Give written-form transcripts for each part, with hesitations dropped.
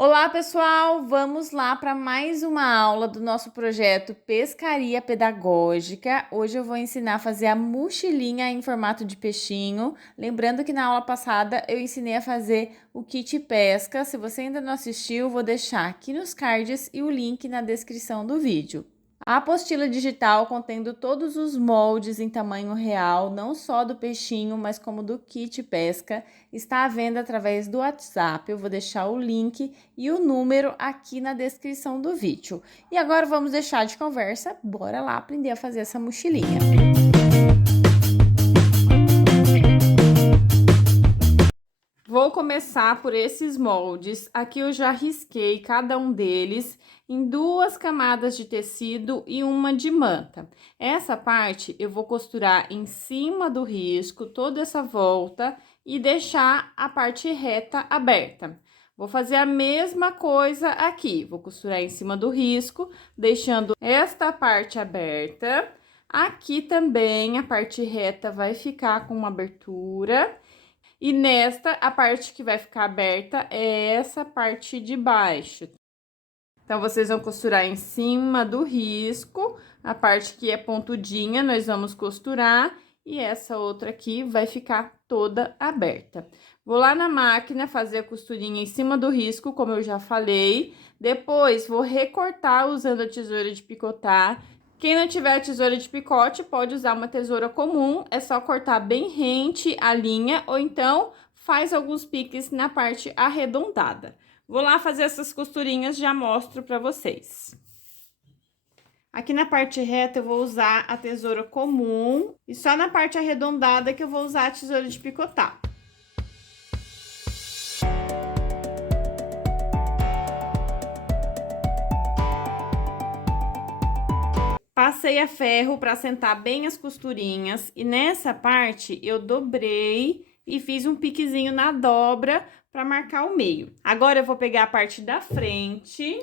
Olá, pessoal! Vamos lá para mais uma aula do nosso projeto Pescaria Pedagógica. Hoje eu vou ensinar a fazer a mochilinha em formato de peixinho. Lembrando que na aula passada eu ensinei a fazer o kit pesca. Se você ainda não assistiu, vou deixar aqui nos cards e o link na descrição do vídeo. A apostila digital contendo todos os moldes em tamanho real, não só do peixinho, mas como do kit pesca, está à venda através do WhatsApp. Eu vou deixar o link e o número aqui na descrição do vídeo. E agora vamos deixar de conversa, bora lá aprender a fazer essa mochilinha. Vou começar por esses moldes. Aqui eu já risquei cada um deles em 2 camadas de tecido e uma de manta. Essa parte eu vou costurar em cima do risco, toda essa volta, e deixar a parte reta aberta. Vou fazer a mesma coisa aqui. Vou costurar em cima do risco, deixando esta parte aberta. Aqui também a parte reta vai ficar com uma abertura. E nesta, a parte que vai ficar aberta é essa parte de baixo. Então, vocês vão costurar em cima do risco, a parte que é pontudinha, nós vamos costurar, e essa outra aqui vai ficar toda aberta. Vou lá na máquina fazer a costurinha em cima do risco, como eu já falei. Depois, vou recortar usando a tesoura de picotar. Quem não tiver a tesoura de picote, pode usar uma tesoura comum, é só cortar bem rente a linha, ou então faz alguns piques na parte arredondada. Vou lá fazer essas costurinhas, já mostro pra vocês. Aqui na parte reta eu vou usar a tesoura comum, e só na parte arredondada que eu vou usar a tesoura de picotar. Passei a ferro para assentar bem as costurinhas, e nessa parte eu dobrei e fiz um piquezinho na dobra para marcar o meio. Agora eu vou pegar a parte da frente,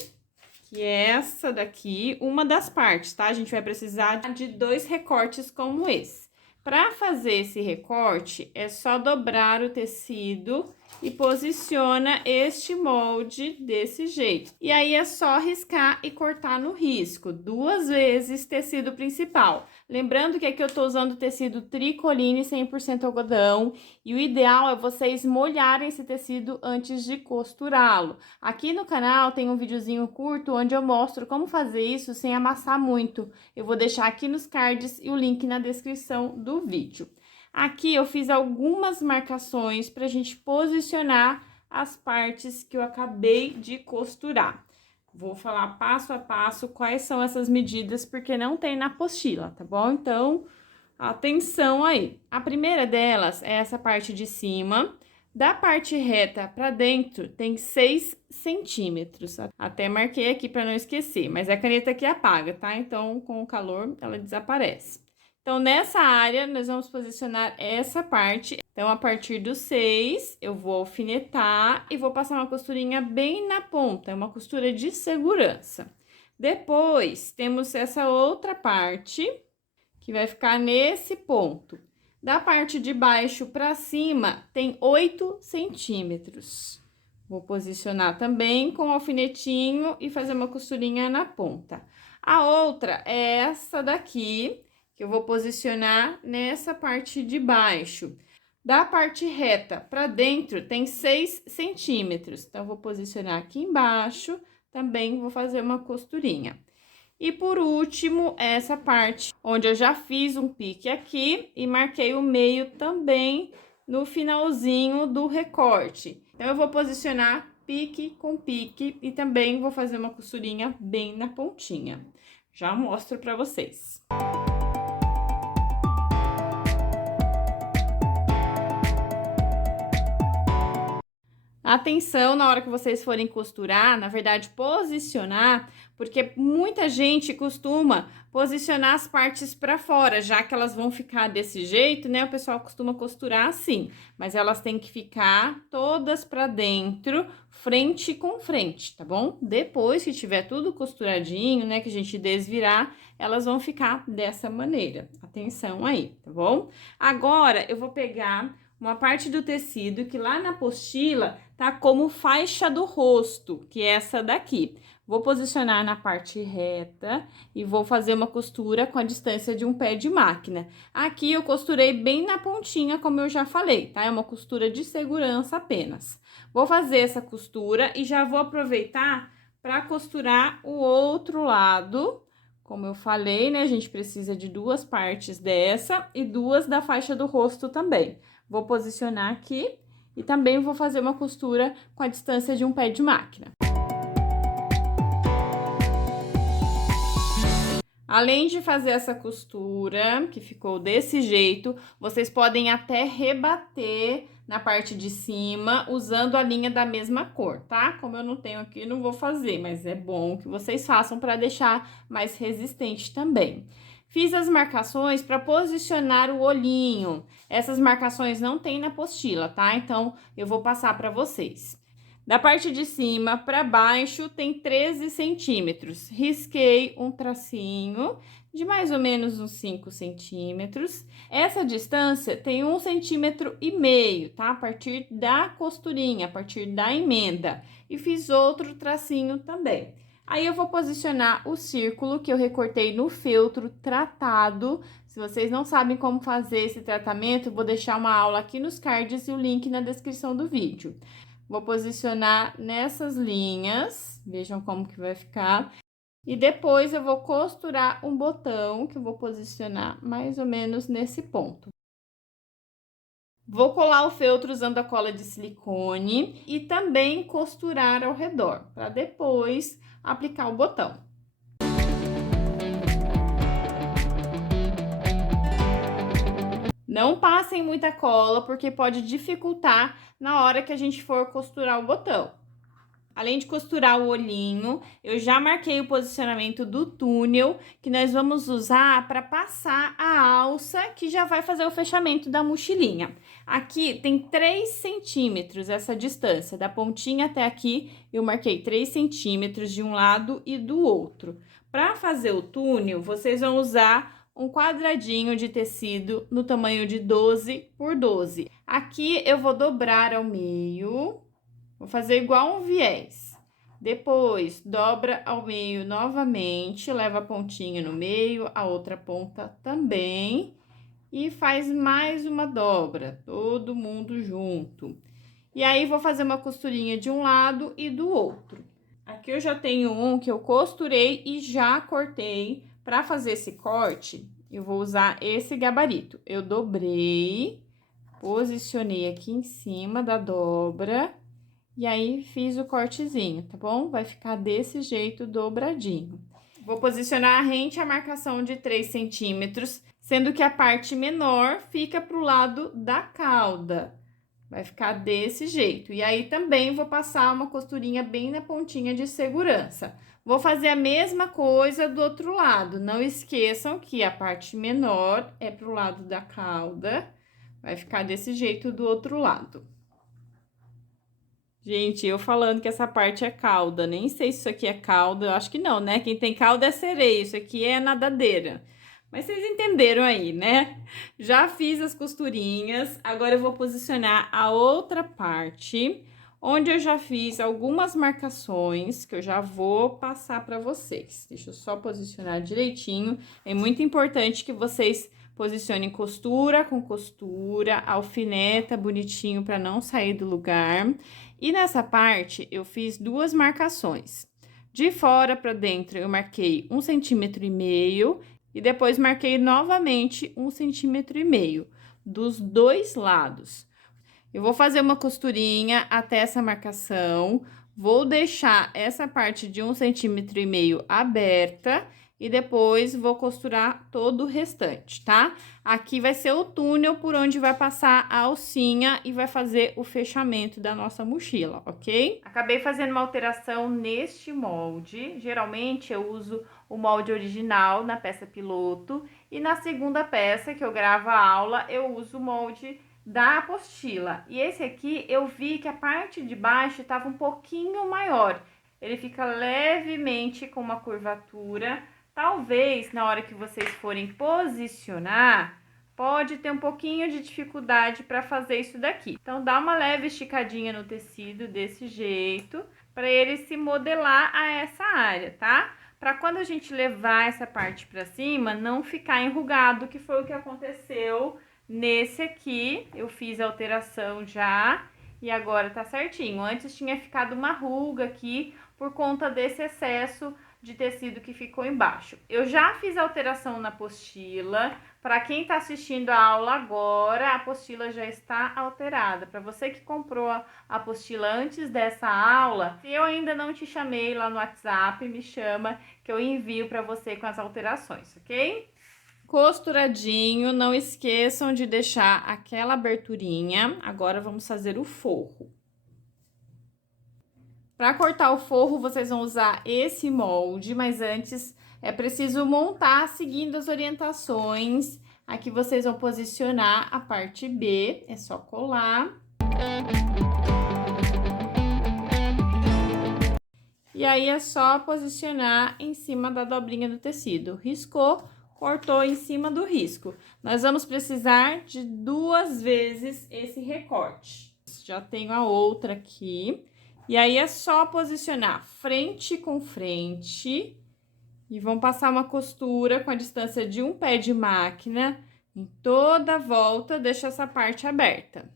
que é essa daqui, uma das partes, tá? A gente vai precisar de 2 recortes como esse. Para fazer esse recorte, é só dobrar o tecido e posiciona este molde desse jeito. E aí, é só riscar e cortar no risco, 2 vezes tecido principal. Lembrando que aqui eu tô usando tecido tricoline 100% algodão, e o ideal é vocês molharem esse tecido antes de costurá-lo. Aqui no canal tem um videozinho curto onde eu mostro como fazer isso sem amassar muito. Eu vou deixar aqui nos cards e o link na descrição do vídeo. Aqui eu fiz algumas marcações para a gente posicionar as partes que eu acabei de costurar. Vou falar passo a passo quais são essas medidas, porque não tem na apostila, tá bom? Então, atenção aí. A primeira delas é essa parte de cima. Da parte reta para dentro tem 6 centímetros. Até marquei aqui para não esquecer, mas a caneta aqui apaga, tá? Então, com o calor, ela desaparece. Então, nessa área, nós vamos posicionar essa parte. Então, a partir do 6, eu vou alfinetar e vou passar uma costurinha bem na ponta, é uma costura de segurança. Depois, temos essa outra parte, que vai ficar nesse ponto. Da parte de baixo para cima, tem 8 centímetros. Vou posicionar também com o alfinetinho e fazer uma costurinha na ponta. A outra é essa daqui, que eu vou posicionar nessa parte de baixo. Da parte reta para dentro tem 6 centímetros, então, vou posicionar aqui embaixo, também vou fazer uma costurinha. E por último, essa parte onde eu já fiz um pique aqui e marquei o meio também no finalzinho do recorte. Então, eu vou posicionar pique com pique e também vou fazer uma costurinha bem na pontinha. Já mostro para vocês. Atenção na hora que vocês forem costurar, na verdade, posicionar, porque muita gente costuma posicionar as partes para fora, já que elas vão ficar desse jeito, né? O pessoal costuma costurar assim, mas elas têm que ficar todas para dentro, frente com frente, tá bom? Depois que tiver tudo costuradinho, né, que a gente desvirar, elas vão ficar dessa maneira. Atenção aí, tá bom? Agora, eu vou pegar uma parte do tecido que lá na apostila tá? Como faixa do rosto, que é essa daqui. Vou posicionar na parte reta e vou fazer uma costura com a distância de um pé de máquina. Aqui eu costurei bem na pontinha, como eu já falei, tá? É uma costura de segurança apenas. Vou fazer essa costura e já vou aproveitar para costurar o outro lado. Como eu falei, né, a gente precisa de 2 partes dessa e 2 da faixa do rosto também. Vou posicionar aqui e também vou fazer uma costura com a distância de um pé de máquina. Além de fazer essa costura, que ficou desse jeito, vocês podem até rebater na parte de cima, usando a linha da mesma cor, tá? Como eu não tenho aqui, não vou fazer, mas é bom que vocês façam para deixar mais resistente também. Fiz as marcações para posicionar o olhinho. Essas marcações não tem na apostila, tá? Então, eu vou passar para vocês. Da parte de cima para baixo tem 13 centímetros. Risquei um tracinho de mais ou menos uns 5 centímetros. Essa distância tem 1,5 centímetro, tá? A partir da costurinha, a partir da emenda. E fiz outro tracinho também. Aí, eu vou posicionar o círculo que eu recortei no feltro tratado. Se vocês não sabem como fazer esse tratamento, eu vou deixar uma aula aqui nos cards e o link na descrição do vídeo. Vou posicionar nessas linhas, vejam como que vai ficar. E depois eu vou costurar um botão, que eu vou posicionar mais ou menos nesse ponto. Vou colar o feltro usando a cola de silicone e também costurar ao redor, para depois aplicar o botão. Não passem muita cola, porque pode dificultar na hora que a gente for costurar o botão. Além de costurar o olhinho, eu já marquei o posicionamento do túnel, que nós vamos usar para passar a alça, que já vai fazer o fechamento da mochilinha. Aqui tem 3 centímetros essa distância, da pontinha até aqui, eu marquei 3 centímetros de um lado e do outro. Para fazer o túnel, vocês vão usar um quadradinho de tecido no tamanho de 12 por 12. Aqui eu vou dobrar ao meio, vou fazer igual um viés. Depois, dobra ao meio novamente, leva a pontinha no meio, a outra ponta também. E faz mais uma dobra, todo mundo junto. E aí, vou fazer uma costurinha de um lado e do outro. Aqui eu já tenho um que eu costurei e já cortei. Para fazer esse corte, eu vou usar esse gabarito. Eu dobrei, posicionei aqui em cima da dobra e aí fiz o cortezinho, tá bom? Vai ficar desse jeito dobradinho. Vou posicionar rente à marcação de 3 centímetros, sendo que a parte menor fica pro lado da cauda. Vai ficar desse jeito. E aí, também vou passar uma costurinha bem na pontinha de segurança. Vou fazer a mesma coisa do outro lado. Não esqueçam que a parte menor é pro lado da cauda. Vai ficar desse jeito do outro lado. Gente, eu falando que essa parte é cauda. Nem sei se isso aqui é cauda. Eu acho que não, né? Quem tem cauda é sereia. Isso aqui é nadadeira. Mas vocês entenderam aí, né? Já fiz as costurinhas, agora eu vou posicionar a outra parte, onde eu já fiz algumas marcações, que eu já vou passar para vocês. Deixa eu só posicionar direitinho. É muito importante que vocês posicionem costura com costura, alfineta bonitinho para não sair do lugar. E nessa parte, eu fiz 2 marcações. De fora para dentro, eu marquei 1,5 centímetro e depois marquei novamente 1,5 centímetro dos dois lados. Eu vou fazer uma costurinha até essa marcação, vou deixar essa parte de 1,5 centímetro aberta e depois vou costurar todo o restante, tá? Aqui vai ser o túnel por onde vai passar a alcinha e vai fazer o fechamento da nossa mochila, ok? Acabei fazendo uma alteração neste molde. Geralmente eu uso o molde original na peça piloto e na segunda peça que eu gravo a aula eu uso o molde da apostila. E esse aqui eu vi que a parte de baixo estava um pouquinho maior. Ele fica levemente com uma curvatura. Talvez, na hora que vocês forem posicionar, pode ter um pouquinho de dificuldade para fazer isso daqui. Então, dá uma leve esticadinha no tecido desse jeito, para ele se modelar a essa área, tá? Para quando a gente levar essa parte para cima, não ficar enrugado, que foi o que aconteceu nesse aqui. Eu fiz a alteração já e agora tá certinho. Antes tinha ficado uma ruga aqui por conta desse excesso de tecido que ficou embaixo. Eu já fiz a alteração na apostila. Para quem tá assistindo a aula agora, a apostila já está alterada. Para você que comprou a apostila antes dessa aula, se eu ainda não te chamei lá no WhatsApp, me chama que eu envio para você com as alterações, ok? Costuradinho, não esqueçam de deixar aquela aberturinha. Agora vamos fazer o forro. Para cortar o forro, vocês vão usar esse molde, mas antes é preciso montar seguindo as orientações. Aqui vocês vão posicionar a parte B, é só colar. E aí é só posicionar em cima da dobrinha do tecido. Riscou, cortou em cima do risco. Nós vamos precisar de 2 vezes esse recorte. Já tenho a outra aqui. E aí, é só posicionar frente com frente e vão passar uma costura com a distância de um pé de máquina em toda a volta, deixa essa parte aberta.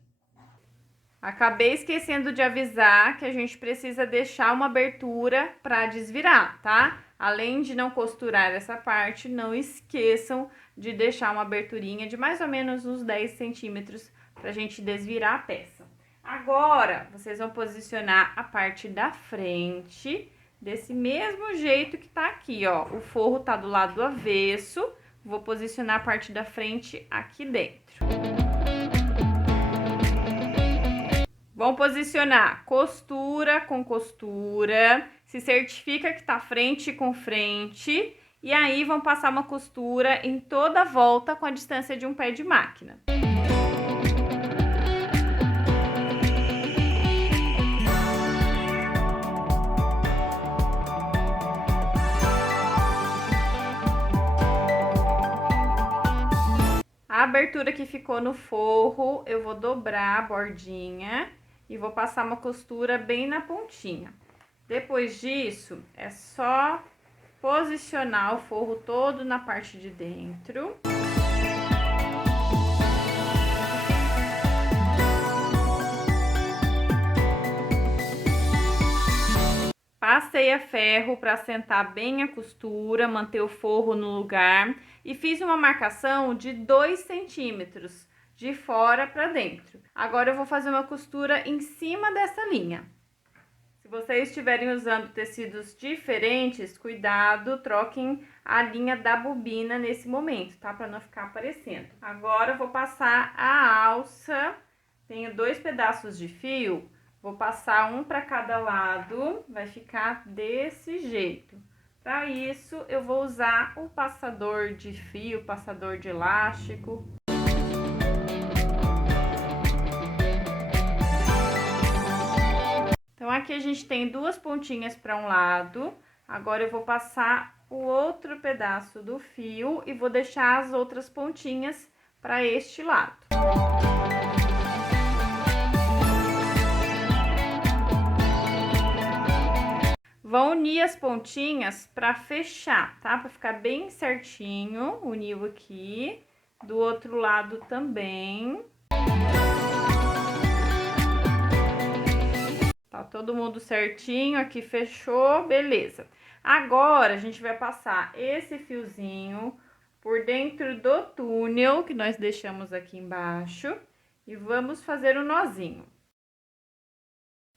Acabei esquecendo de avisar que a gente precisa deixar uma abertura para desvirar, tá? Além de não costurar essa parte, não esqueçam de deixar uma aberturinha de mais ou menos uns 10 centímetros pra gente desvirar a peça. Agora, vocês vão posicionar a parte da frente desse mesmo jeito que tá aqui, ó. O forro tá do lado avesso, vou posicionar a parte da frente aqui dentro. Vão posicionar costura com costura, se certifica que tá frente com frente, e aí vão passar uma costura em toda a volta com a distância de um pé de máquina. A abertura que ficou no forro, eu vou dobrar a bordinha e vou passar uma costura bem na pontinha. Depois disso, é só posicionar o forro todo na parte de dentro. Passei a ferro para assentar bem a costura, manter o forro no lugar e fiz uma marcação de 2 centímetros de fora para dentro. Agora eu vou fazer uma costura em cima dessa linha. Se vocês estiverem usando tecidos diferentes, cuidado, troquem a linha da bobina nesse momento, tá? Para não ficar aparecendo. Agora eu vou passar a alça, tenho 2 pedaços de fio. Vou passar um para cada lado, vai ficar desse jeito. Para isso, eu vou usar o passador de fio, passador de elástico. Então, aqui a gente tem 2 pontinhas para um lado. Agora, eu vou passar o outro pedaço do fio e vou deixar as outras pontinhas para este lado. Vão unir as pontinhas para fechar, tá? Para ficar bem certinho, uniu aqui, do outro lado também. Tá todo mundo certinho, aqui fechou, beleza. Agora, a gente vai passar esse fiozinho por dentro do túnel que nós deixamos aqui embaixo e vamos fazer o nozinho.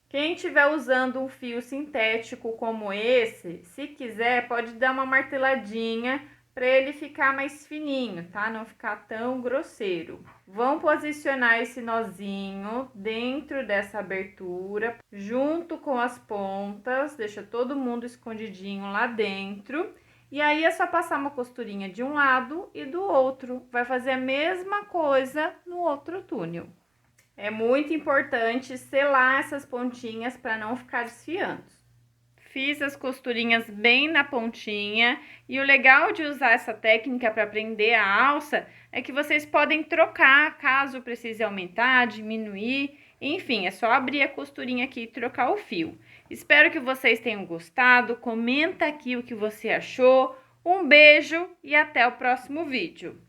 Quem estiver usando um fio sintético como esse, se quiser, pode dar uma marteladinha para ele ficar mais fininho, tá? Não ficar tão grosseiro. Vão posicionar esse nozinho dentro dessa abertura, junto com as pontas, deixa todo mundo escondidinho lá dentro. E aí, é só passar uma costurinha de um lado e do outro. Vai fazer a mesma coisa no outro túnel. É muito importante selar essas pontinhas para não ficar desfiando. fiz as costurinhas bem na pontinha. E o legal de usar essa técnica para prender a alça é que vocês podem trocar, caso precise aumentar, diminuir. Enfim, é só abrir a costurinha aqui e trocar o fio. Espero que vocês tenham gostado. Comenta aqui o que você achou. Um beijo e até o próximo vídeo.